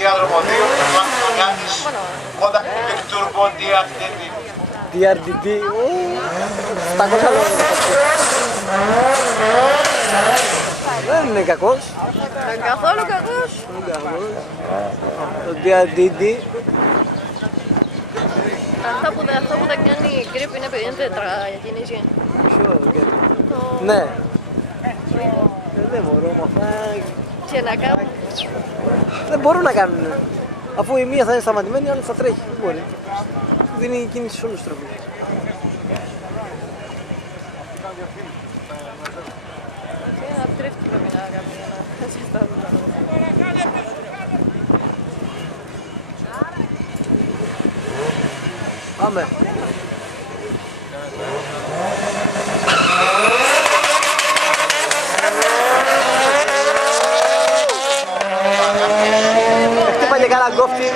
διάδρομο 2, Μαγάνης, Honda Civic Turbo DRDD. DRDD, 700 λόγια. Δεν είναι κακός. Καθόλου κακός. Το DRDD. Αυτό που τα κάνει η grip είναι επειδή είναι τετρακινήσια. Ποιο γκρίπ? Ναι. Δεν μπορώ με αυτά. Και να κάνουν. Δεν μπορούν να κάνουν. Αφού η μία θα είναι σταματημένη, η άλλη θα τρέχει. Δεν μπορεί. Δίνει κίνηση σε όλους τους τρόπους. Ένα τρίφτη πρέπει να κάνουμε για να συστάζουν τα λόγια. Πάμε. Χτύπα και καλά γκόφτη.